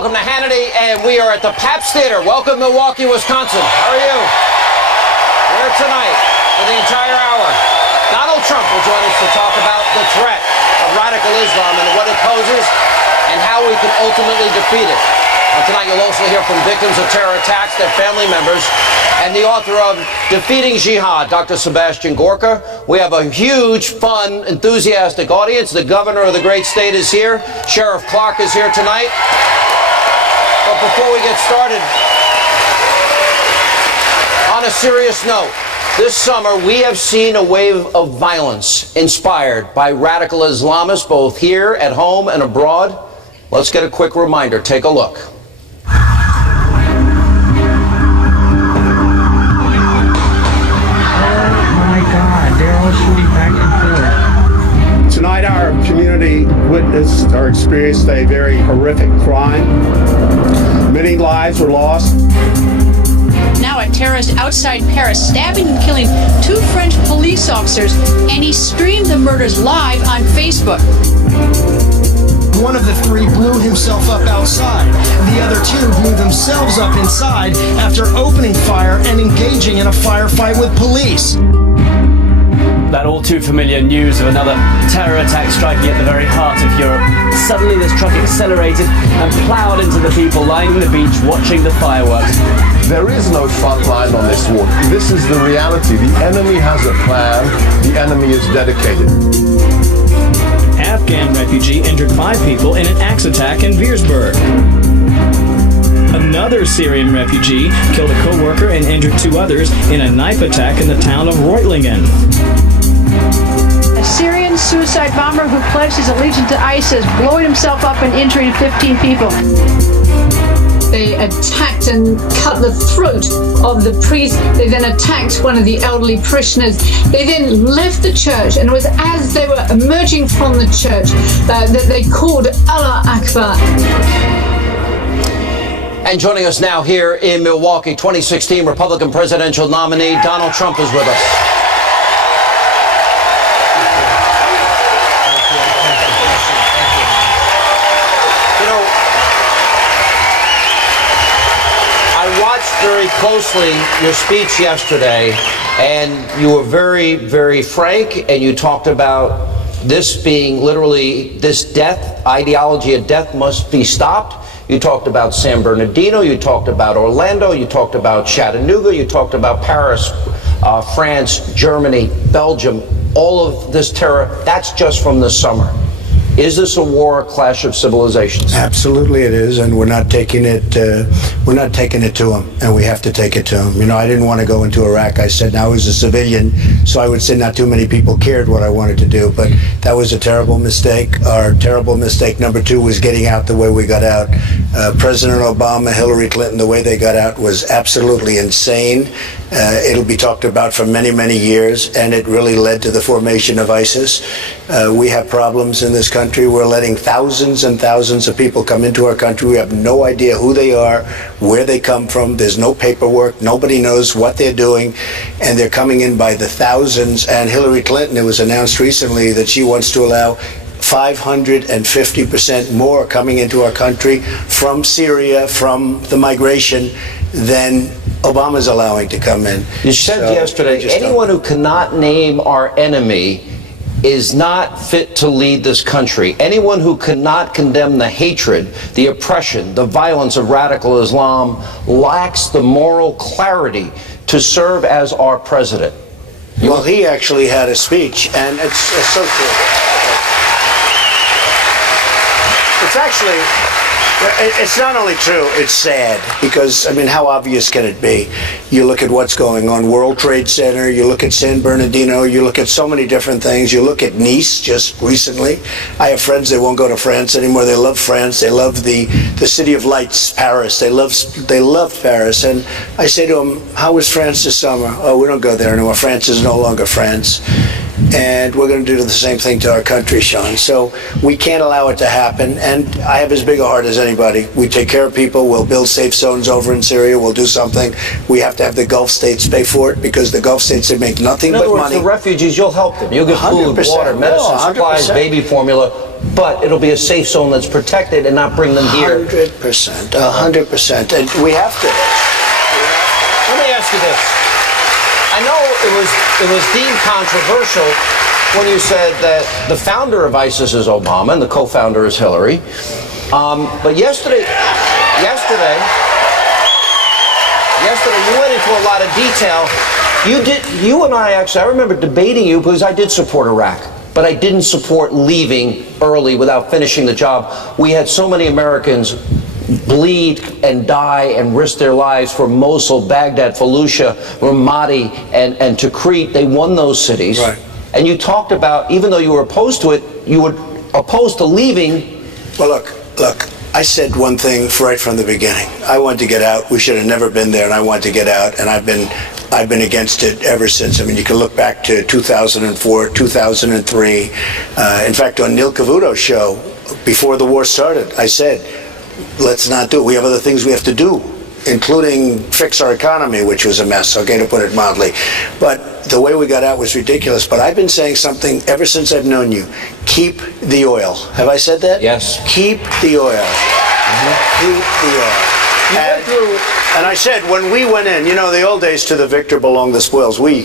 welcome to Hannity, and we are at the Pabst Theater. Welcome, Milwaukee, Wisconsin. How are you? Here tonight for the entire hour. Donald Trump will join us to talk about the threat of radical Islam and what it poses and how we can ultimately defeat it. Tonight you'll also hear from victims of terror attacks, their family members, and the author of Defeating Jihad, Dr. Sebastian Gorka. We have a huge, fun, enthusiastic audience. The governor of the great state is here. Sheriff Clark is here tonight. But before we get started, on a serious note, this summer we have seen a wave of violence inspired by radical Islamists, both here at home and abroad. Let's get a quick reminder. Take a look. Tonight our community witnessed or experienced a very horrific crime. Many lives were lost. Now a terrorist outside Paris stabbing and killing 2 French police officers, and he streamed the murders live on Facebook. One of the 3 blew himself up outside. The other 2 blew themselves up inside after opening fire and engaging in a firefight with police. That all too familiar news of another terror attack striking at the very heart of Europe. Suddenly this truck accelerated and ploughed into the people lining the beach watching the fireworks. There is no front line on this war. This is the reality. The enemy has a plan. The enemy is dedicated. Afghan refugee injured 5 people in an axe attack in Veersburg. Another Syrian refugee killed a co-worker and injured 2 others in a knife attack in the town of Reutlingen. A Syrian suicide bomber who pledged his allegiance to ISIS, blowing himself up and injuring 15 people. They attacked and cut the throat of the priest. They then attacked one of the elderly parishioners. They then left the church, and it was as they were emerging from the church that they called Allah Akbar. And joining us now here in Milwaukee, 2016 Republican presidential nominee Donald Trump is with us. Very closely your speech yesterday, and you were very, very frank, and you talked about this being literally this death, ideology of death must be stopped. You talked about San Bernardino, you talked about Orlando, you talked about Chattanooga, you talked about Paris, France, Germany, Belgium, all of this terror. That's just from the summer. Is this a war, a clash of civilizations? Absolutely it is, and we're not taking it to them, and we have to take it to them. You know, I didn't want to go into Iraq. I said I was a civilian, so I would say not too many people cared what I wanted to do, but that was a terrible mistake. Our terrible mistake number 2 was getting out the way we got out. President Obama, Hillary Clinton, the way they got out was absolutely insane. It'll be talked about for many, many years, and it really led to the formation of ISIS. We have problems in this country. We're letting thousands and thousands of people come into our country. We have no idea who they are, where they come from. There's no paperwork. Nobody knows what they're doing, and they're coming in by the thousands. And Hillary Clinton, it was announced recently that she wants to allow 550% more coming into our country from Syria, from the migration, than Obama's allowing to come in. You said yesterday, anyone who cannot name our enemy is not fit to lead this country. Anyone who cannot condemn the hatred, the oppression, the violence of radical Islam lacks the moral clarity to serve as our president. Well, he actually had a speech, and it's so true. It's actually, it's not only true, it's sad, because, I mean, how obvious can it be? You look at what's going on, World Trade Center, you look at San Bernardino, you look at so many different things, you look at Nice just recently. I have friends that won't go to France anymore. They love France, they love the City of Lights, Paris, they love Paris, and I say to them, how was France this summer? Oh, we don't go there anymore. France is no longer France. And we're going to do the same thing to our country, Sean. So we can't allow it to happen. And I have as big a heart as anybody. We take care of people. We'll build safe zones over in Syria. We'll do something. We have to have the Gulf states pay for it, because the Gulf states, they make nothing but money. In other words, the refugees, you'll help them. You'll give food, water, medicine, supplies, baby formula. but it'll be a safe zone that's protected and not bring them here. 100%. 100%. And we have to. Let me ask you this. I know it was deemed controversial when you said that the founder of ISIS is Obama and the co-founder is Hillary. But yesterday, you went into a lot of detail. You and I actually, I remember debating you because I did support Iraq, but I didn't support leaving early without finishing the job. We had so many Americans bleed and die and risk their lives for Mosul, Baghdad, Fallujah, Ramadi, and Tikrit. They won those cities. Right. And you talked about, even though you were opposed to it, you were opposed to leaving. Well, look, I said one thing right from the beginning. I wanted to get out. We should have never been there, and I wanted to get out, and I've been against it ever since. I mean, you can look back to 2004, 2003. In fact, on Neil Cavuto's show, before the war started, I said, let's not do it. We have other things we have to do, including fix our economy, which was a mess, okay, to put it mildly. But the way we got out was ridiculous. But I've been saying something ever since I've known you. Keep the oil. Have I said that? Yes. Keep the oil. Keep the oil. And I said, when we went in, you know, the old days, to the victor belong the spoils. I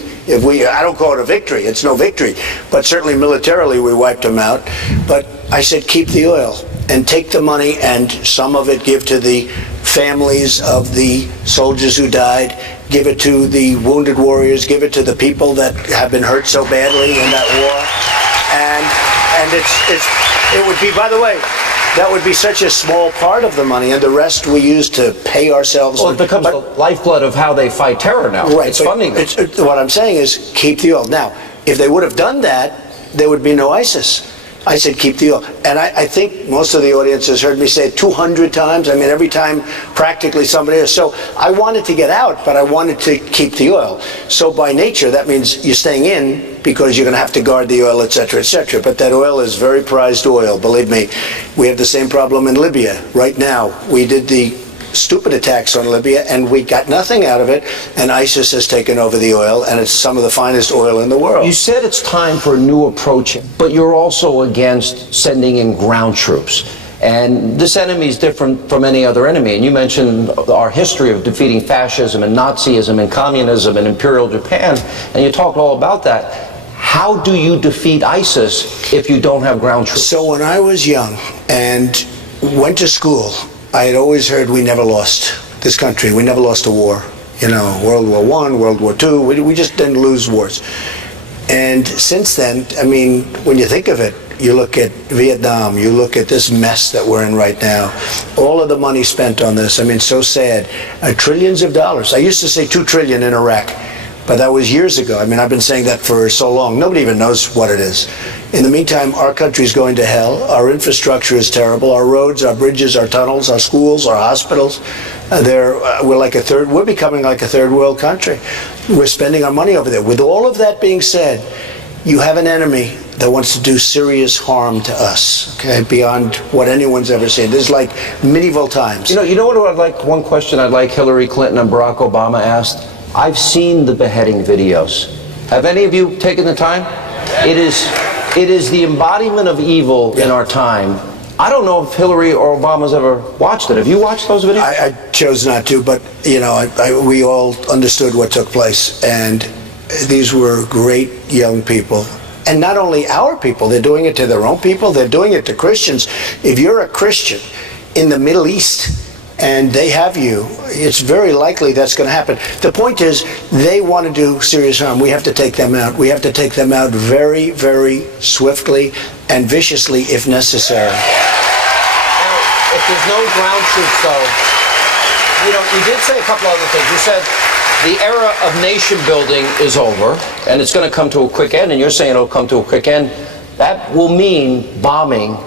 don't call it a victory. It's no victory. But certainly militarily, we wiped them out. But I said, keep the oil and take the money, and some of it give to the families of the soldiers who died, give it to the wounded warriors, give it to the people that have been hurt so badly in that war. And it would be, by the way, that would be such a small part of the money, and the rest we use to pay ourselves. Well, it becomes the lifeblood of how they fight terror now. Right. It's funding them. What I'm saying is keep the oil. Now, if they would have done that, there would be no ISIS. I said keep the oil. And I think most of the audience has heard me say it 200 times. I mean, every time practically somebody is. So I wanted to get out, but I wanted to keep the oil. So by nature, that means you're staying in because you're going to have to guard the oil, et cetera, et cetera. But that oil is very prized oil. Believe me, we have the same problem in Libya right now. We did the stupid attacks on Libya, and we got nothing out of it, and ISIS has taken over the oil, and it's some of the finest oil in the world. You said it's time for a new approach, but you're also against sending in ground troops. And this enemy is different from any other enemy. And you mentioned our history of defeating fascism and Nazism and communism and Imperial Japan, and you talked all about that. How do you defeat ISIS if you don't have ground troops? So when I was young and went to school, I had always heard we never lost this country. We never lost a war. You know, World War I, World War II, we just didn't lose wars. And since then, I mean, when you think of it, you look at Vietnam, you look at this mess that we're in right now, all of the money spent on this, I mean, so sad. Trillions of dollars. I used to say 2 trillion in Iraq, but that was years ago. I mean, I've been saying that for so long. Nobody even knows what it is. In the meantime, our country's going to hell. Our infrastructure is terrible. Our roads, our bridges, our tunnels, our schools, our hospitals. We're becoming like a third world country. We're spending our money over there. With all of that being said, you have an enemy that wants to do serious harm to us, okay, beyond what anyone's ever seen. There's like medieval times. You know what I'd like, one question I'd like Hillary Clinton and Barack Obama asked? I've seen the beheading videos. Have any of you taken the time? It is the embodiment of evil in our time. I don't know if Hillary or Obama's ever watched it. Have you watched those videos? I chose not to, but you know, we all understood what took place, and these were great young people. And not only our people, they're doing it to their own people, they're doing it to Christians. If you're a Christian in the Middle East and they have you, it's very likely that's going to happen. The point is, they want to do serious harm. We have to take them out. We have to take them out very, very swiftly and viciously if necessary. Now, if there's no ground troops, though, you did say a couple other things. You said the era of nation building is over, and it's going to come to a quick end, and you're saying it'll come to a quick end. That will mean bombing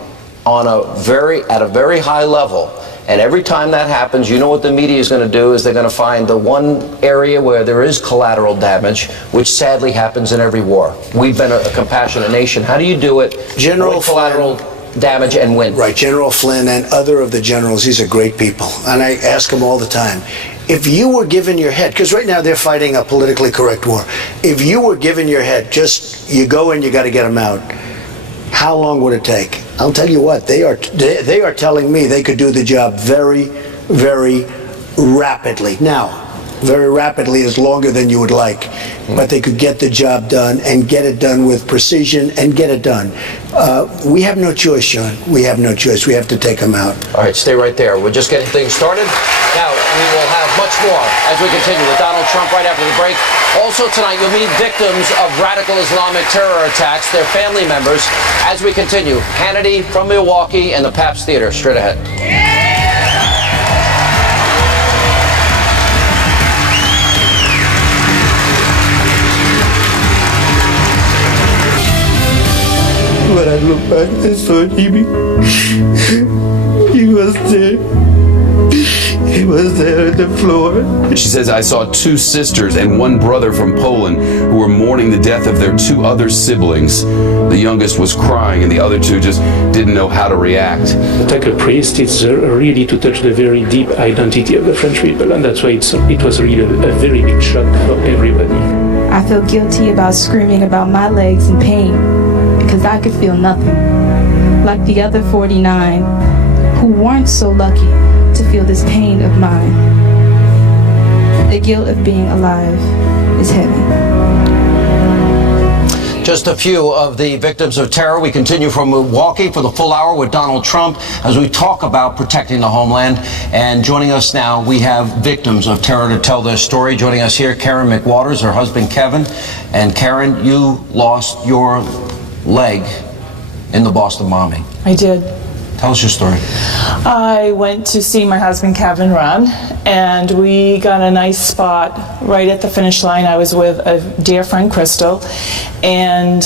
at a very high level. And every time that happens, you know what the media is going to do is they're going to find the one area where there is collateral damage, which sadly happens in every war. We've been a compassionate nation. How do you do it? General collateral damage and win. Right, General Flynn and other of the generals, these are great people. And I ask them all the time, if you were given your head, because right now they're fighting a politically correct war, if you were given your head, just you go in, you got to get them out. how long would it take? I'll tell you what, they are telling me they could do the job very, very rapidly. Now, very rapidly is longer than you would like, but they could get the job done and get it done with precision and get it done. We have no choice, Sean. We have no choice. We have to take them out. All right, stay right there. We're just getting things started. Now, we will have much more as we continue with Donald Trump right after the break. Also tonight, you'll meet victims of radical Islamic terror attacks, their family members, as we continue. Hannity from Milwaukee and the Pabst Theater. Straight ahead. When I looked back, I saw Jimmy. He was there. He was there on the floor. She says, I saw two sisters and one brother from Poland who were mourning the death of their two other siblings. The youngest was crying and the other two just didn't know how to react. Attack a priest, it's really to touch the very deep identity of the French people, and that's why it was really a very big shock for everybody. I feel guilty about screaming about my legs in pain because I could feel nothing. Like the other 49 who weren't so lucky to feel this pain of mine. The guilt of being alive is heavy. Just a few of the victims of terror. We continue from Milwaukee for the full hour with Donald Trump as we talk about protecting the homeland. And joining us now, we have victims of terror to tell their story. Joining us here, Karen McWaters, her husband Kevin. And Karen, you lost your leg in the Boston bombing. I did. Tell us your story. I went to see my husband Kevin run, and we got a nice spot right at the finish line. I was with a dear friend, Crystal, and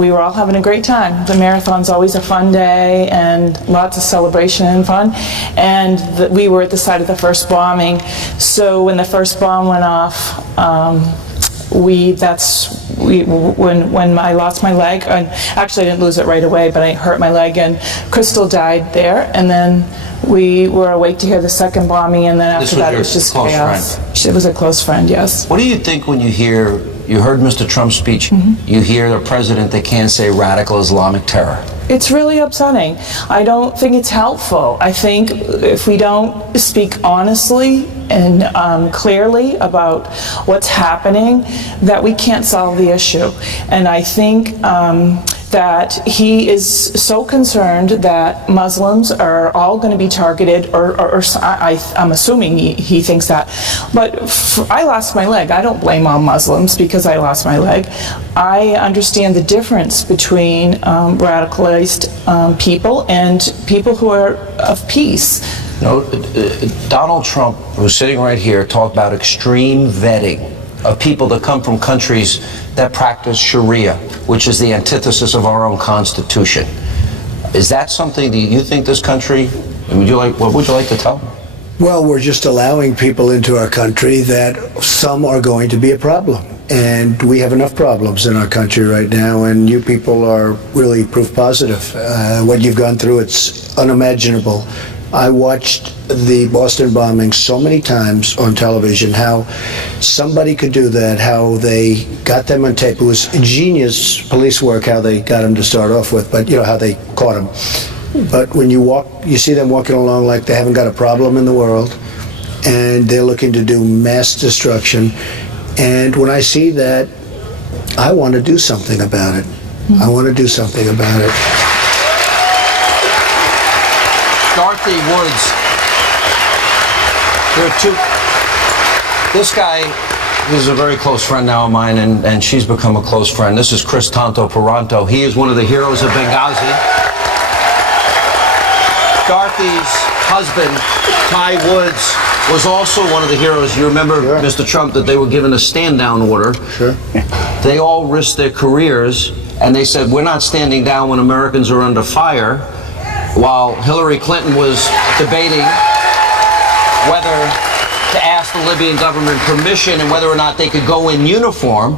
we were all having a great time. The marathon's always a fun day and lots of celebration and fun, and we were at the site of the first bombing. So when the first bomb went off, when I lost my leg, and actually I didn't lose it right away, but I hurt my leg, and Crystal died there, and then we were awake to hear the second bombing, and then after that it was just chaos. It was a close friend, yes. What do you think when you heard Mr. Trump's speech, you hear the president that can't say radical Islamic terror? It's really upsetting. I don't think it's helpful. I think if we don't speak honestly and clearly about what's happening, that we can't solve the issue. And I think that he is so concerned that Muslims are all going to be targeted, or I'm assuming he thinks that. But I lost my leg. I don't blame all Muslims because I lost my leg. I understand the difference between radicalized people and people who are of peace. No, Donald Trump, who's sitting right here, talked about extreme vetting of people that come from countries that practice Sharia, which is the antithesis of our own Constitution. Is that something that you think this country, what would you like to tell them? Well, we're just allowing people into our country that some are going to be a problem. And we have enough problems in our country right now, and you people are really proof positive. What you've gone through, it's unimaginable. I watched the Boston bombing so many times on television, how somebody could do that, how they got them on tape. It was genius police work, how they got them to start off with, but you know, how they caught them. But when you see them walking along like they haven't got a problem in the world, and they're looking to do mass destruction. And when I see that, I want to do something about it. I want to do something about it. Dorothy Woods. There are two. This guy is a very close friend now of mine, and she's become a close friend. This is Chris Tanto Peranto. He is one of the heroes of Benghazi. Dorothy's husband, Ty Woods, was also one of the heroes. You remember, sure, Mr. Trump, that they were given a stand-down order. Sure. They all risked their careers, and they said, we're not standing down when Americans are under fire, while Hillary Clinton was debating whether to ask the Libyan government permission and whether or not they could go in uniform.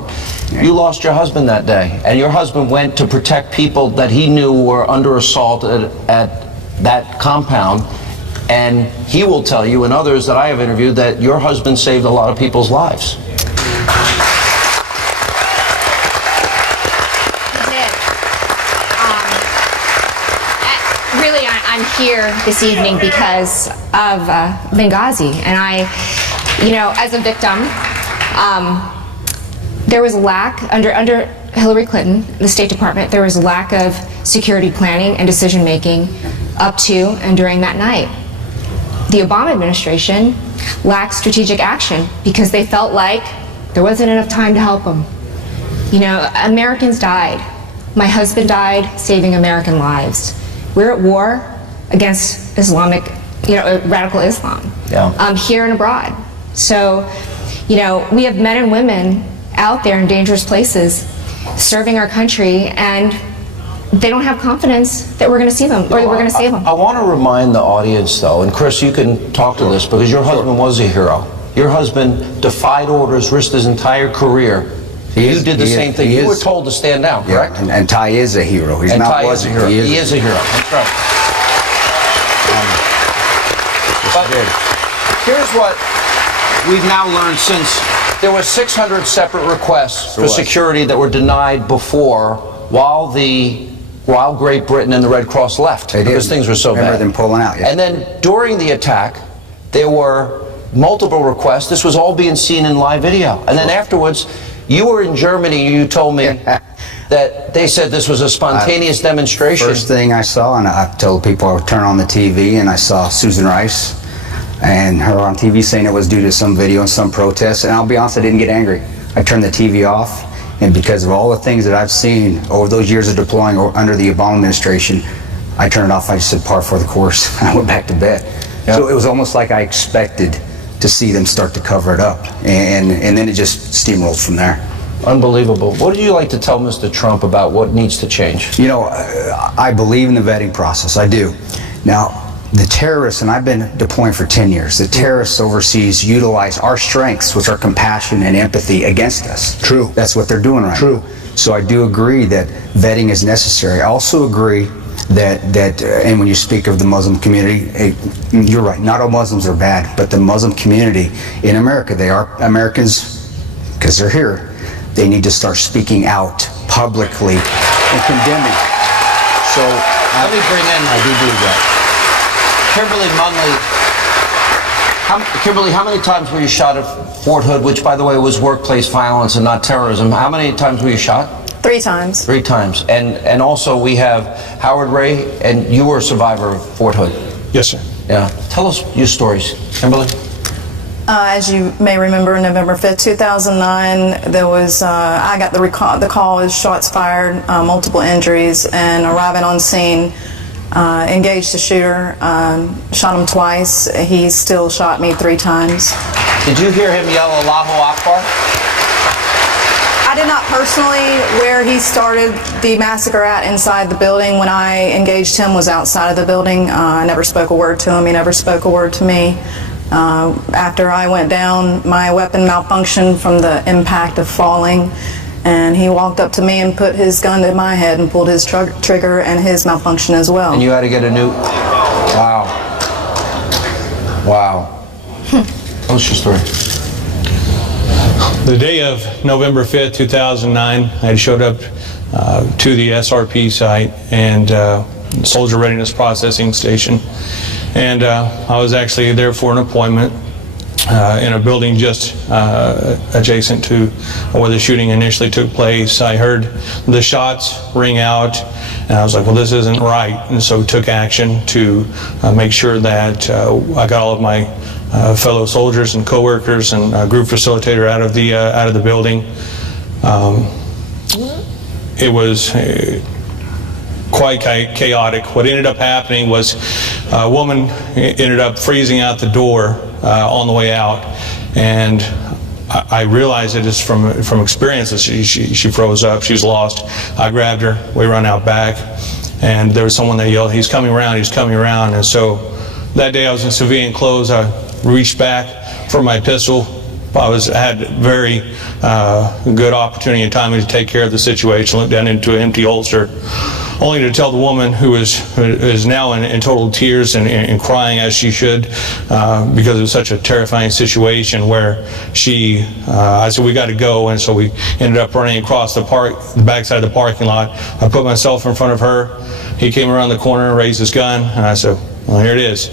You lost your husband that day, and your husband went to protect people that he knew were under assault at that compound. And he will tell you, and others that I have interviewed, that your husband saved a lot of people's lives. really, I'm here this evening because of Benghazi, and as a victim, there was a lack under Hillary Clinton, the State Department. There was a lack of security planning and decision making up to and during that night. The Obama administration lacked strategic action because they felt like there wasn't enough time to help them. Americans died. My husband died saving American lives. We're at war against Islamic, radical Islam, here and abroad. So, we have men and women out there in dangerous places serving our country, and they don't have confidence that we're going to see them, or that we're going to save them. I want to remind the audience, though, and Chris, you can talk to this, because your husband was a hero. Your husband defied orders, risked his entire career. You did the same thing. You were told to stand down, correct? Yeah, and Ty is a hero. He's not was a hero. He is a hero. That's right. But here's what we've now learned since there were 600 separate requests for security that were denied before, while Great Britain and the Red Cross left, because things were so bad. Remember them pulling out, yeah. And then during the attack, there were multiple requests. This was all being seen in live video. And then afterwards, you were in Germany, you told me that they said this was a spontaneous demonstration. First thing I saw, and I told people I would turn on the TV, and I saw Susan Rice and her on TV saying it was due to some video and some protest. And I'll be honest, I didn't get angry. I turned the TV off, and because of all the things that I've seen over those years of deploying under the Obama administration, I turned it off. I just said par for the course, and I went back to bed. Yep. So it was almost like I expected to see them start to cover it up, and then it just steamrolled from there. Unbelievable. What would you like to tell Mr. Trump about what needs to change? I believe in the vetting process. I do. Now, the terrorists, and I've been deploying for 10 years, the terrorists overseas utilize our strengths, which are compassion and empathy, against us. True. That's what they're doing right True. now. So I do agree that vetting is necessary. I also agree that and when you speak of the Muslim community, you're right, not all Muslims are bad, but the Muslim community in America, they are Americans because they're here. They need to start speaking out publicly and condemning. So let me bring in, I do believe that. Kimberly, how many times were you shot at Fort Hood, which, by the way, was workplace violence and not terrorism? How many times were you shot? 3 times. 3 times. And also we have Howard Ray, and you were a survivor of Fort Hood. Yes, sir. Yeah. Tell us your stories, Kimberly. As you may remember, November 5th, 2009, there was, I got the call as shots fired, multiple injuries, and arriving on scene, engaged the shooter, shot him twice. He still shot me 3 times. Did you hear him yell Allahu Akbar? I did not personally. Where he started the massacre at inside the building, when I engaged him, was outside of the building. I never spoke a word to him. He never spoke a word to me. After I went down, my weapon malfunctioned from the impact of falling, and he walked up to me and put his gun to my head and pulled his trigger, and his malfunctioned as well. And you had to get a new... Wow. Wow. What's your story? The day of November 5th, 2009, I showed up to the SRP site and Soldier Readiness Processing Station. And I was actually there for an appointment in a building just adjacent to where the shooting initially took place. I heard the shots ring out, and I was like, well, this isn't right. And so took action to make sure that I got all of my fellow soldiers and co-workers and group facilitator out of the building. It was quite chaotic. What ended up happening was a woman ended up freezing out the door on the way out, and I realized it is from experience that she froze up. She was lost. I grabbed her. We run out back, and there was someone that yelled, "He's coming around! He's coming around!" And so that day I was in civilian clothes. I reached back for my pistol. I had very good opportunity and timing to take care of the situation. Looked down into an empty holster only to tell the woman who is now in total tears and crying as she should because it was such a terrifying situation where I said, we got to go, and so we ended up running across the backside of the parking lot. I put myself in front of her. He came around the corner, raised his gun, and I said, well, here it is.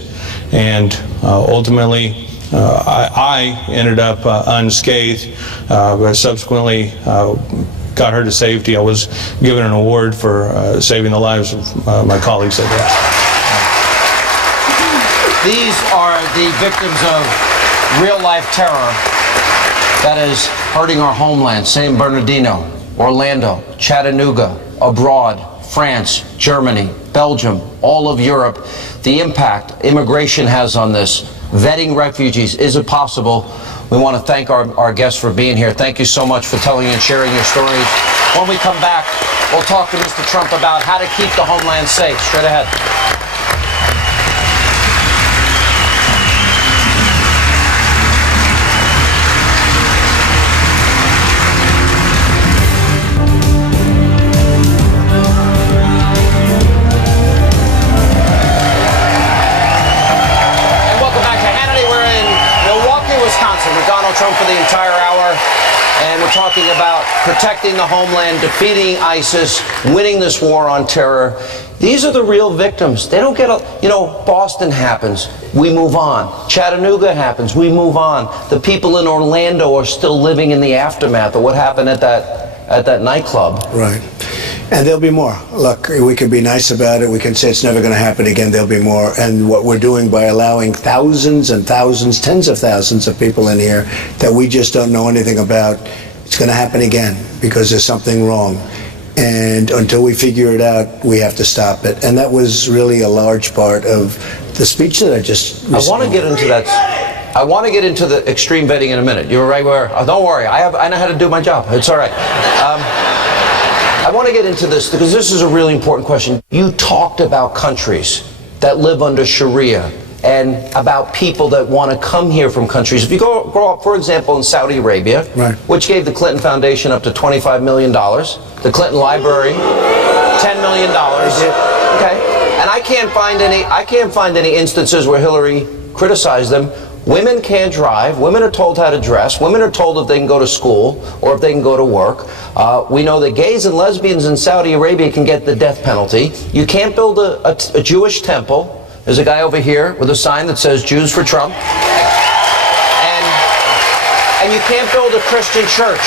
And ultimately, I ended up unscathed, but subsequently got her to safety. I was given an award for saving the lives of my colleagues that day. These are the victims of real-life terror that is hurting our homeland. San Bernardino, Orlando, Chattanooga, abroad, France, Germany, Belgium, all of Europe. The impact immigration has on this, vetting refugees. Is it possible? We want to thank our guests for being here. Thank you so much for telling and sharing your stories. When we come back, we'll talk to Mr. Trump about how to keep the homeland safe. Straight ahead. Trump for the entire hour, and we're talking about protecting the homeland, defeating ISIS, winning this war on terror. These are the real victims. They don't get Boston happens, we move on. Chattanooga happens, we move on. The people in Orlando are still living in the aftermath of what happened at that nightclub. Right. And there'll be more. Look, we can be nice about it. We can say it's never going to happen again. There'll be more. And what we're doing by allowing thousands and thousands, tens of thousands of people in here that we just don't know anything about, it's going to happen again because there's something wrong. And until we figure it out, we have to stop it. And that was really a large part of the speech that I just I want to get into that. I want to get into the extreme vetting in a minute. You're right where. Don't worry. I know how to do my job. It's all right. I want to get into this because this is a really important question. You talked about countries that live under Sharia and about people that want to come here from countries. If you grow up, for example, in Saudi Arabia, right, which gave the Clinton Foundation up to $25 million, the Clinton Library, $10 million. Okay, and I can't find any instances where Hillary criticized them. Women can't drive. Women are told how to dress. Women are told if they can go to school or if they can go to work. We know that gays and lesbians in Saudi Arabia can get the death penalty. You can't build a Jewish temple. There's a guy over here with a sign that says Jews for Trump. And you can't build a Christian church.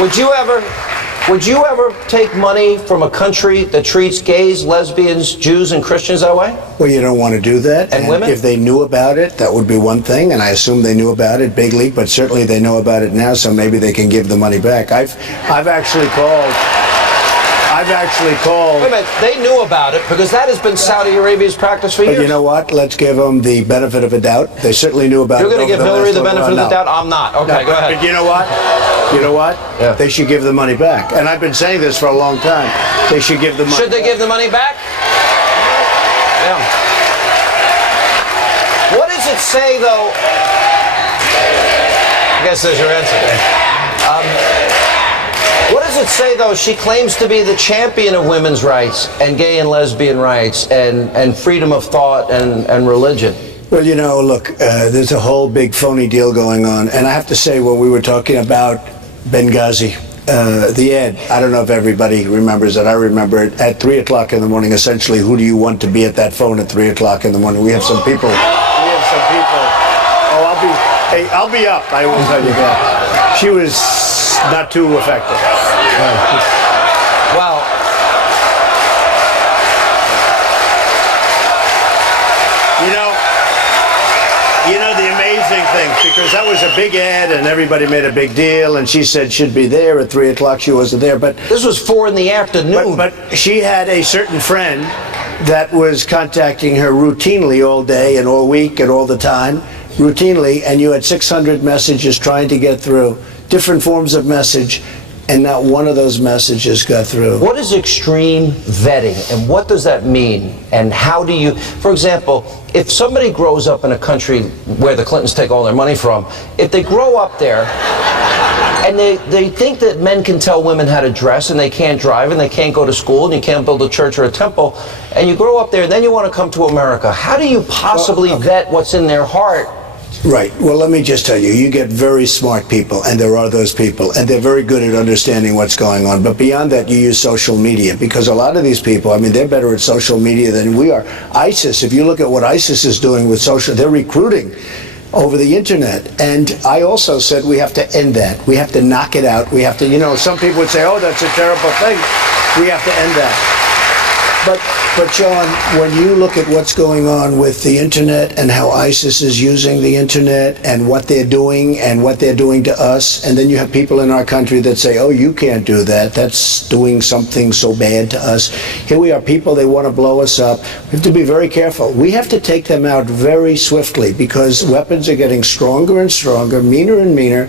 Would you ever take money from a country that treats gays, lesbians, Jews, and Christians that way? Well, you don't want to do that. And women? If they knew about it, that would be one thing, and I assume they knew about it, big league, but certainly they know about it now, so maybe they can give the money back. I've actually called. Wait a minute, they knew about it because that has been Saudi Arabia's practice for years. But you know what? Let's give them the benefit of a doubt. They certainly knew about it. You're going to give Hillary the benefit of the doubt? I'm not. Okay, go ahead. But you know what? Yeah. They should give the money back. And I've been saying this for a long time. They should give the money back. Should they give the money back? Yeah. What does it say, though? I guess there's your answer. What does it say, though? She claims to be the champion of women's rights and gay and lesbian rights and freedom of thought and religion. Well, you know, look, there's a whole big phony deal going on. And I have to say, when we were talking about Benghazi, the ad, I don't know if everybody remembers it. I remember it at 3 o'clock in the morning, essentially, who do you want to be at that phone at 3 o'clock in the morning? We have some people. Oh, I'll be up. I will tell you that. She was not too effective. Well, you know the amazing thing, because that was a big ad and everybody made a big deal, and she said she'd be there at 3 o'clock. She wasn't there, but this was 4 in the afternoon. But she had a certain friend that was contacting her routinely all day and all week and all the time, routinely, and you had 600 messages trying to get through, different forms of message, and not one of those messages got through. What is extreme vetting, and what does that mean? And how do you, for example, if somebody grows up in a country where the Clintons take all their money from, if they grow up there, And they think that men can tell women how to dress, and they can't drive, and they can't go to school, and you can't build a church or a temple. And you grow up there, and then you want to come to America. How do you possibly vet what's in their heart? Right. Well, let me just tell you, you get very smart people, and there are those people, and they're very good at understanding what's going on. But beyond that, you use social media, because a lot of these people, I mean, they're better at social media than we are. ISIS, if you look at what ISIS is doing with social, they're recruiting over the internet. And I also said we have to end that. We have to knock it out. We have to, you know, some people would say, oh, that's a terrible thing. We have to end that. But John, when you look at what's going on with the internet and how ISIS is using the internet and what they're doing to us, and then you have people in our country that say, oh, you can't do that. That's doing something so bad to us. Here we are, people, they want to blow us up. We have to be very careful. We have to take them out very swiftly, because weapons are getting stronger and stronger, meaner and meaner,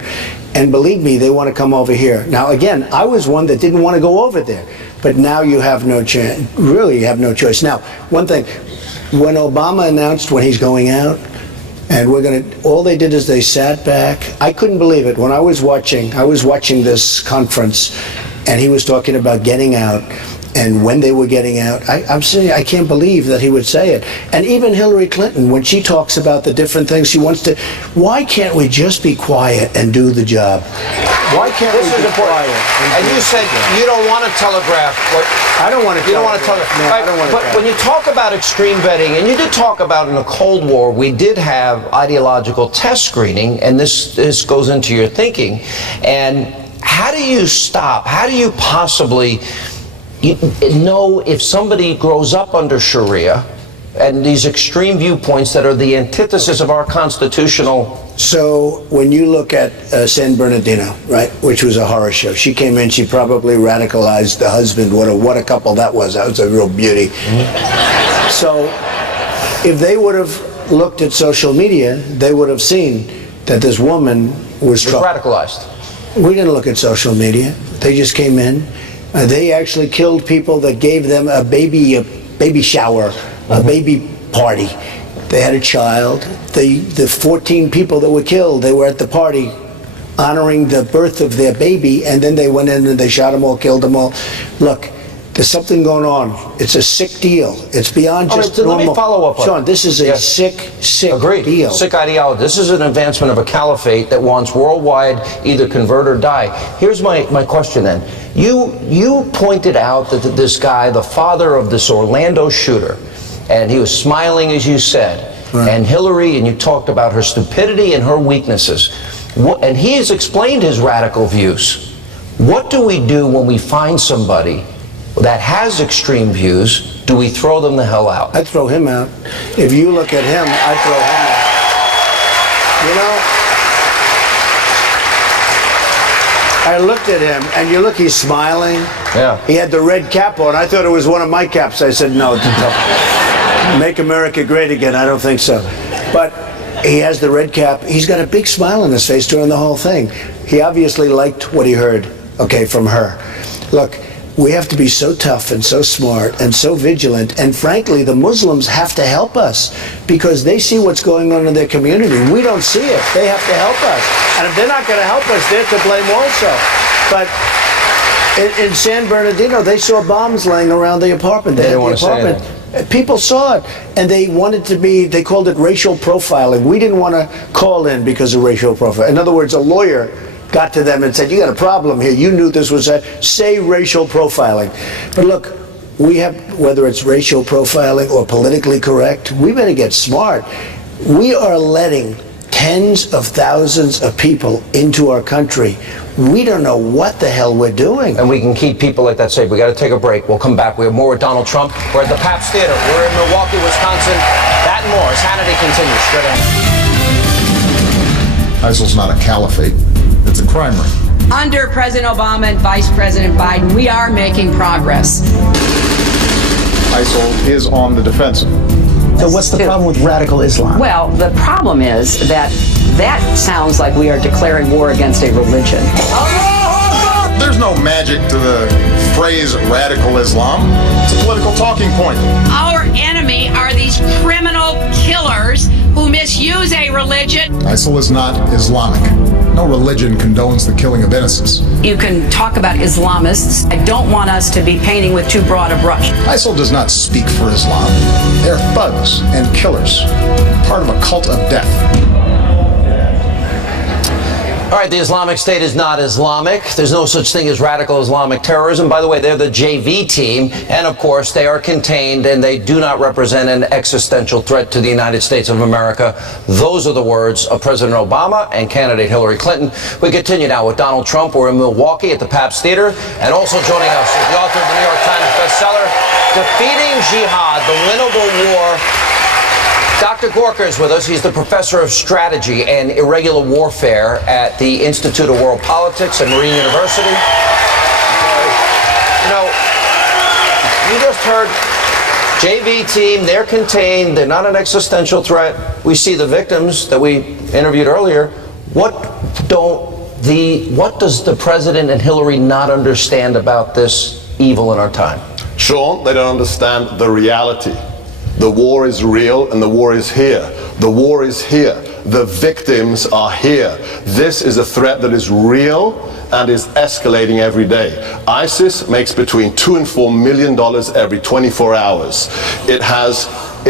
and believe me, they want to come over here. Now, again, I was one that didn't want to go over there. But now you have no chance. Really, you have no choice. Now, one thing, when Obama announced when he's going out, and all they did is they sat back. I couldn't believe it. When I was watching this conference, and he was talking about getting out, and when they were getting out, I'm saying, I can't believe that he would say it. And even Hillary Clinton, when she talks about the different things she wants to, why can't we just be quiet and do the job? Why can't we be quiet? And you said you don't want to telegraph what... I don't want to telegraph. No, I don't want to. But when you talk about extreme vetting, and you did talk about in the Cold War, we did have ideological test screening, and this goes into your thinking. And how do you stop? How do you possibly know if somebody grows up under Sharia and these extreme viewpoints that are the antithesis of our constitutional... So when you look at San Bernardino, right, which was a horror show, she came in, she probably radicalized the husband. What a couple that was. That was a real beauty. Mm-hmm. So if they would have looked at social media, they would have seen that this woman was radicalized. We didn't look at social media. They just came in. They actually killed people that gave them a baby shower, a baby party. They had a child. The 14 people that were killed, they were at the party honoring the birth of their baby, and then they went in and they shot them all, killed them all. Look, there's something going on. It's a sick deal. It's beyond just normal. Let me follow up on Sean, this is a sick deal. Sick ideology. This is an advancement of a caliphate that wants worldwide either convert or die. Here's my question then. You pointed out that this guy, the father of this Orlando shooter, and he was smiling, as you said, right. And Hillary, and you talked about her stupidity and her weaknesses. And he has explained his radical views. What do we do when we find somebody that has extreme views? Do we throw them the hell out? I'd throw him out. If you look at him, I'd throw him out. You know, I looked at him, and you look, he's smiling. Yeah. He had the red cap on. I thought it was one of my caps. I said, no, make America great again. I don't think so. But he has the red cap. He's got a big smile on his face during the whole thing. He obviously liked what he heard, okay, from her. Look, we have to be so tough and so smart and so vigilant. And frankly, the Muslims have to help us because they see what's going on in their community. We don't see it. They have to help us. And if they're not going to help us, they're to blame also. But in San Bernardino, they saw bombs laying around the apartment. They didn't want to say anything. People saw it, and they wanted to be, they called it racial profiling. We didn't want to call in because of racial profiling. In other words, a lawyer got to them and said, you got a problem here. You knew this was say racial profiling. But look, we have, whether it's racial profiling or politically correct, we better get smart. We are letting tens of thousands of people into our country. We don't know what the hell we're doing. And we can keep people like that safe. We got to take a break. We'll come back. We have more with Donald Trump. We're at the Pabst Theater. We're in Milwaukee, Wisconsin. That and more as Hannity continues. Straight ahead. ISIL's not a caliphate. It's a crime ring. Under President Obama and Vice President Biden, we are making progress. ISIL is on the defensive. So what's the problem with radical Islam? Well, the problem is that sounds like we are declaring war against a religion. There's no magic to the phrase radical Islam. It's a political talking point. Our enemy are these criminal killers who misuse a religion religion? ISIL is not Islamic. No religion condones the killing of innocents. You can talk about Islamists. I don't want us to be painting with too broad a brush. ISIL does not speak for Islam. They are thugs and killers, part of a cult of death. All right, the Islamic State is not Islamic. There's no such thing as radical Islamic terrorism. By the way, they're the JV team, and of course, they are contained, and they do not represent an existential threat to the United States of America. Those are the words of President Obama and candidate Hillary Clinton. We continue now with Donald Trump. We're in Milwaukee at the Pabst Theater, and also joining us is the author of the New York Times bestseller, Defeating Jihad, the Winnable War. Dr. Gorka is with us. He's the professor of strategy and irregular warfare at the Institute of World Politics at Marine University. You know, you just heard JV team, they're contained, they're not an existential threat. We see the victims that we interviewed earlier. What does the president and Hillary not understand about this evil in our time? Sean, they don't understand the reality. The war is real and the war is here. The war is here. The victims are here. This is a threat that is real and is escalating every day. ISIS makes between $2 and $4 million every 24 hours. It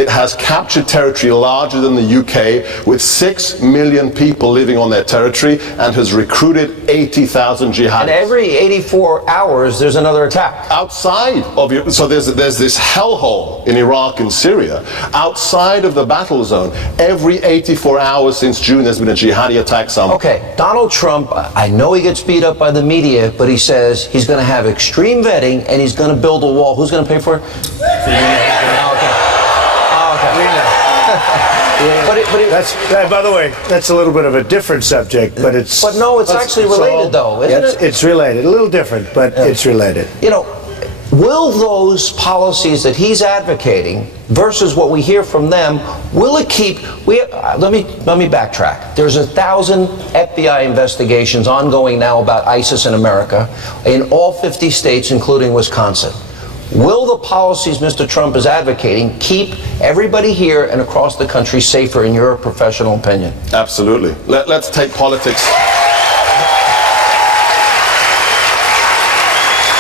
has captured territory larger than the UK with 6 million people living on their territory and has recruited 80,000 jihadis. And every 84 hours there's another attack. Outside of your, so there's this hellhole in Iraq and Syria. Outside of the battle zone, every 84 hours since June there's been a jihadi attack somewhere. Okay, Donald Trump, I know he gets beat up by the media, but he says he's going to have extreme vetting and he's going to build a wall. Who's going to pay for it? By the way, that's a little bit of a different subject, but it's... But no, it's actually related, though, isn't it? It's related. A little different, but it's related. You know, will those policies that he's advocating versus what we hear from them, will it keep... Let me backtrack. There's 1,000 FBI investigations ongoing now about ISIS in America in all 50 states, including Wisconsin. Will the policies Mr. Trump is advocating keep everybody here and across the country safer, in your professional opinion? Absolutely. Let's take politics.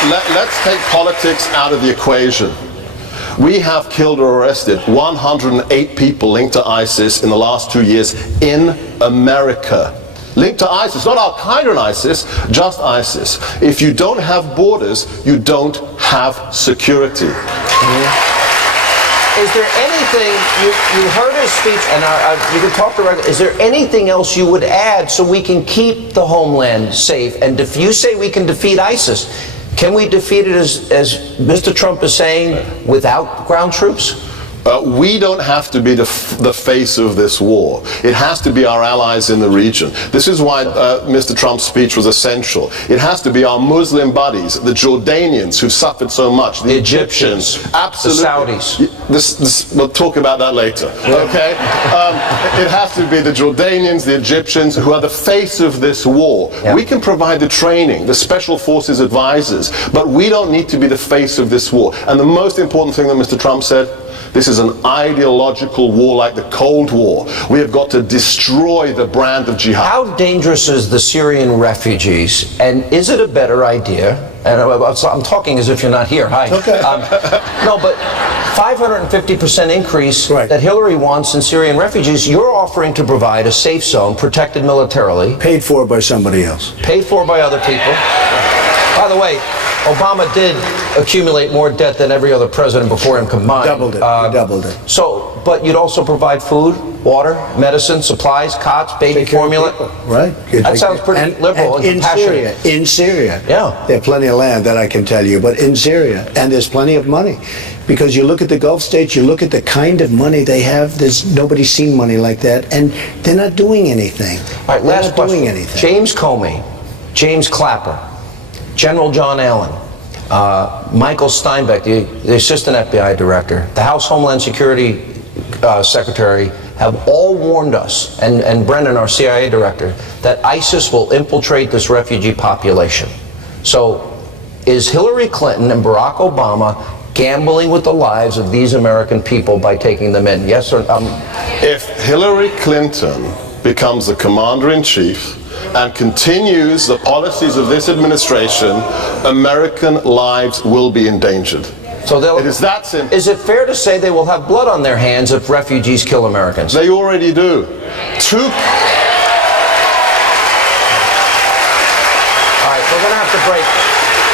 Let's take politics out of the equation. We have killed or arrested 108 people linked to ISIS in the last 2 years in America. Linked to ISIS, not Al-Qaeda and ISIS, just ISIS. If you don't have borders, you don't have security. Is there anything, you heard his speech, and you can talk directly, is there anything else you would add so we can keep the homeland safe? And if you say we can defeat ISIS, can we defeat it, as Mr. Trump is saying, without ground troops? We don't have to be the face of this war. It has to be our allies in the region. This is why Mr. Trump's speech was essential. It has to be our Muslim buddies, the Jordanians who've suffered so much, the Egyptians, absolutely. The Saudis. We'll talk about that later, okay? It has to be the Jordanians, the Egyptians, who are the face of this war. Yeah. We can provide the training, the special forces advisors, but we don't need to be the face of this war. And the most important thing that Mr. Trump said, this is an ideological war like the Cold War. We have got to destroy the brand of jihad. How dangerous is the Syrian refugees? And is it a better idea? And I'm talking as if you're not here. Hi. Okay. No, but 550% increase that Hillary wants in Syrian refugees, you're offering to provide a safe zone, protected militarily. Paid for by somebody else. Paid for by other people. By the way, Obama did accumulate more debt than every other president before him combined. Doubled it. Doubled it. So, but you'd also provide food, water, medicine, supplies, cots, baby formula. Right. That sounds pretty liberal and compassionate. In Syria. Yeah. There are plenty of land, that I can tell you, but in Syria. And there's plenty of money. Because you look at the Gulf states, you look at the kind of money they have, nobody's seen money like that, and they're not doing anything. All right, last question. Doing anything. James Comey, James Clapper, General John Allen, Michael Steinbeck, the assistant FBI director, the House Homeland Security secretary, have all warned us, and Brennan, our CIA director, that ISIS will infiltrate this refugee population. So is Hillary Clinton and Barack Obama gambling with the lives of these American people by taking them in? Yes or no? If Hillary Clinton becomes the commander-in-chief and continues the policies of this administration, American lives will be endangered. So it is that simple. Is it fair to say they will have blood on their hands if refugees kill Americans? They already do. All right, we're going to have to break.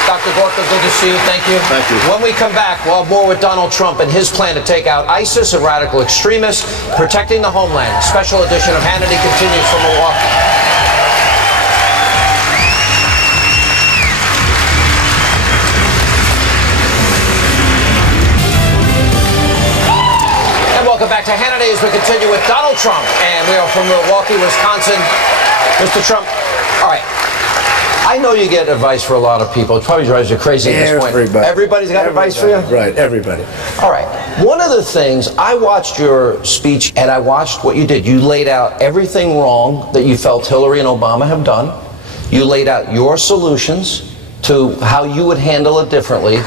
Dr. Gorka, good to see you. Thank you. Thank you. When we come back, we'll have more with Donald Trump and his plan to take out ISIS and radical extremists, protecting the homeland. A special edition of Hannity continues from Milwaukee. Welcome back to Hannity as we continue with Donald Trump. And we are from Milwaukee, Wisconsin. Mr. Trump, all right. I know you get advice for a lot of people. It probably drives you crazy at this point. Everybody's got advice for you? Right, everybody. All right. One of the things, I watched your speech and I watched what you did. You laid out everything wrong that you felt Hillary and Obama have done. You laid out your solutions to how you would handle it differently.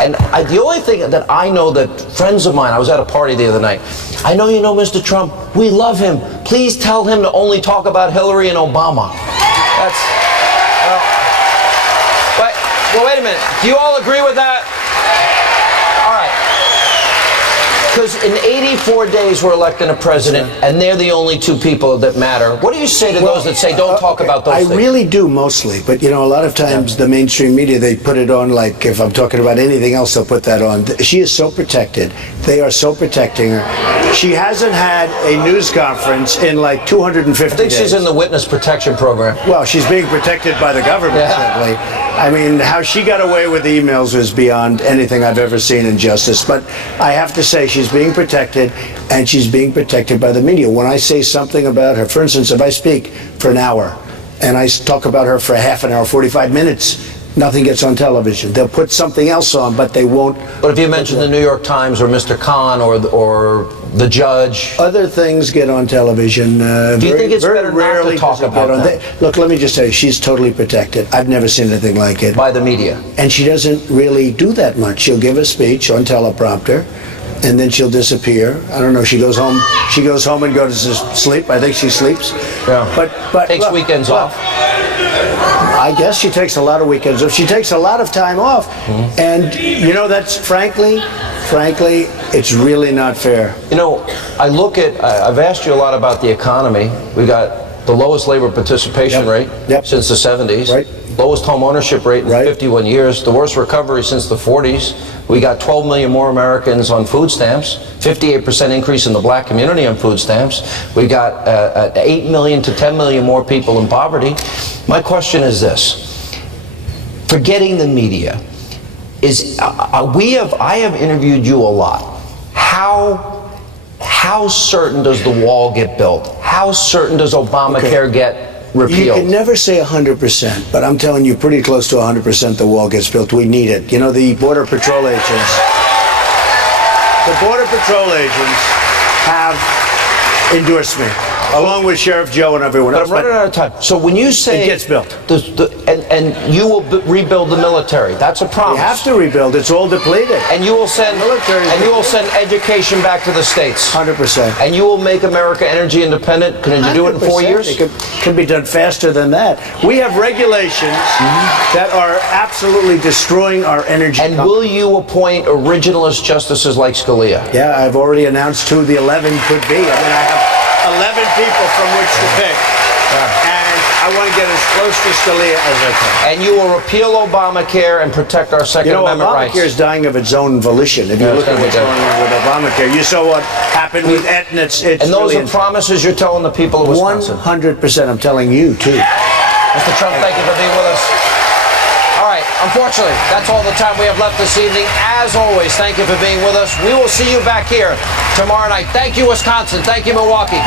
And the only thing that I know that friends of mine, I was at a party the other night, I know you know Mr. Trump, we love him. Please tell him to only talk about Hillary and Obama. That's, well, wait a minute. Do you all agree with that? All right. Because in 84 days we're electing a president, and they're the only two people that matter. What do you say to those that say don't talk about those things? I really do, mostly. But, you know, a lot of times the mainstream media, they put it on like if I'm talking about anything else, they'll put that on. She is so protected. They are so protecting her. She hasn't had a news conference in like 250 days. I think she's in the witness protection program. Well, she's being protected by the government, certainly. I mean, how she got away with emails is beyond anything I've ever seen in justice. But I have to say, she's being protected, and she's being protected by the media. When I say something about her, for instance, if I speak for an hour, and I talk about her for a half an hour, 45 minutes, nothing gets on television. They'll put something else on, but they won't. But if you mention the New York Times or Mr. Khan or the judge, other things get on television. Do you think it's better not to talk about that? Look, let me just tell you, she's totally protected. I've never seen anything like it. By the media. And she doesn't really do that much. She'll give a speech on teleprompter, and then she'll disappear. I don't know. She goes home. She goes home and goes to sleep. I think she sleeps. Yeah. But takes look, weekends off. I guess she takes a lot of weekends off. She takes a lot of time off, and you know that's frankly, it's really not fair. You know, I look at. I've asked you a lot about the economy. We got the lowest labor participation rate since the 70s. Right. Lowest home ownership rate in 51 years. The worst recovery since the 40s. We got 12 million more Americans on food stamps. 58% increase in the black community on food stamps. We got 8 million to 10 million more people in poverty. My question is this: forgetting the media, I have interviewed you a lot. How certain does the wall get built? How certain does Obamacare get repealed? You can never say 100%, but I'm telling you pretty close to 100% the wall gets built. We need it. You know, the Border Patrol agents have endorsed me, along with Sheriff Joe and everyone else. But I'm running out of time. So when you say it gets built, and you will rebuild the military, that's a promise. We have to rebuild. It's all depleted. And you will send education back to the states. 100%. And you will make America energy independent. Can you do it in 4 years? It could be done faster than that. We have regulations that are absolutely destroying our energy. And will you appoint originalist justices like Scalia? Yeah, I've already announced who the 11 could be. I mean, I have 11 people from which to pick. And I want to get as close to Scalia as I can. And you will repeal Obamacare and protect our Second Amendment rights. Obamacare is dying of its own volition. If you look at what's going on with Obamacare, you saw what happened with Aetna. And those are promises you're telling the people of Wisconsin. 100%. I'm telling you, too. Mr. Trump, thank you for being with us. All right, unfortunately, that's all the time we have left this evening. As always, thank you for being with us. We will see you back here tomorrow night. Thank you, Wisconsin. Thank you, Milwaukee.